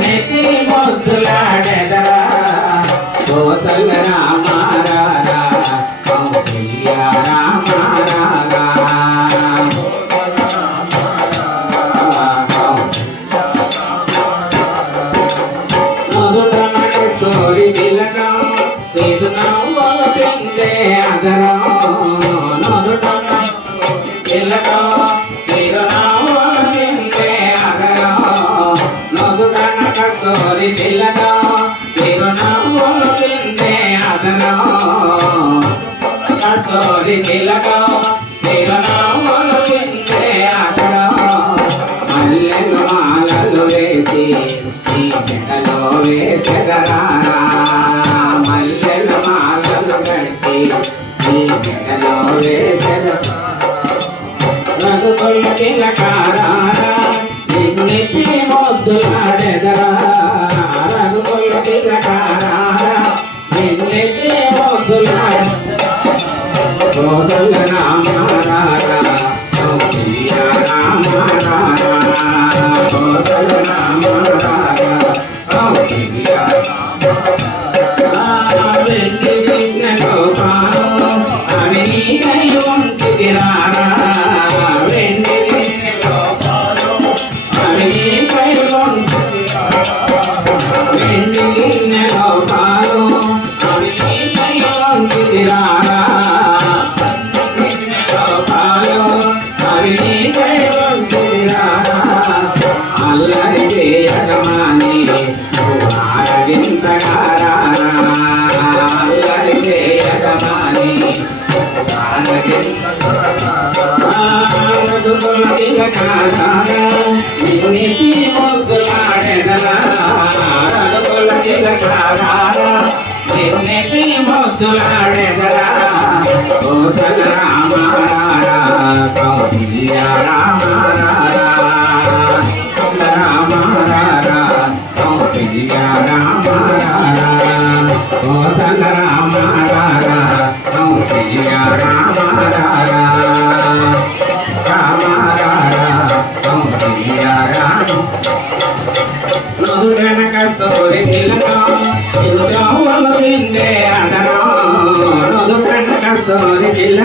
నిన్నెతి ముద్దులాడెదరా కోసల రామారా కౌసల్య తోరి తిలకం తిరునవ్వుల చెందే అదరం. నదుట తిలకం తోరి తిలకం తిరునవ్వుల చెందే అదరం కస్తూరి తిలకం తిరునవ్వుల చెందే అదరం మల్లెలు మాలలు వేసి నీ మెడలో వేసెదరా మల్లెలు మాలలు కట్టి అల్లరి చేయగమాని ఆరగింతగారా అల్లరి చేయగమాని నిన్నిటి రఘుకుల తిలకారా నిన్నెతి మొద్దులాడెదరా కోసల రామారా కౌశల్య రామారా రామారా కౌశల్య రామారా కోసల రామారా కౌశల్య రామారా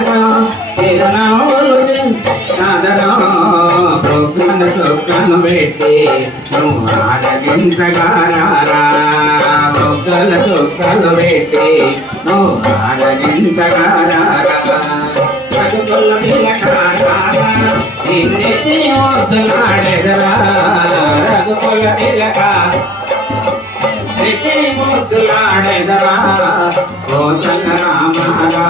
కస్తూరి పెట్టి నువ్వు ఆరగించగారా ప్రొక్కల చొక్కలు పెట్టి నువ్వు ఆరగించగారా నిన్నెత్తి వద్దులాడెదరా రఘుకుల తిలక నిత్తి ముద్దులాడెదరా కోసల రామారా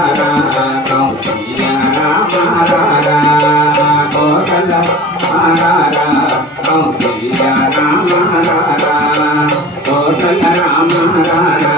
కౌశల్య రామారా కోసల రామారా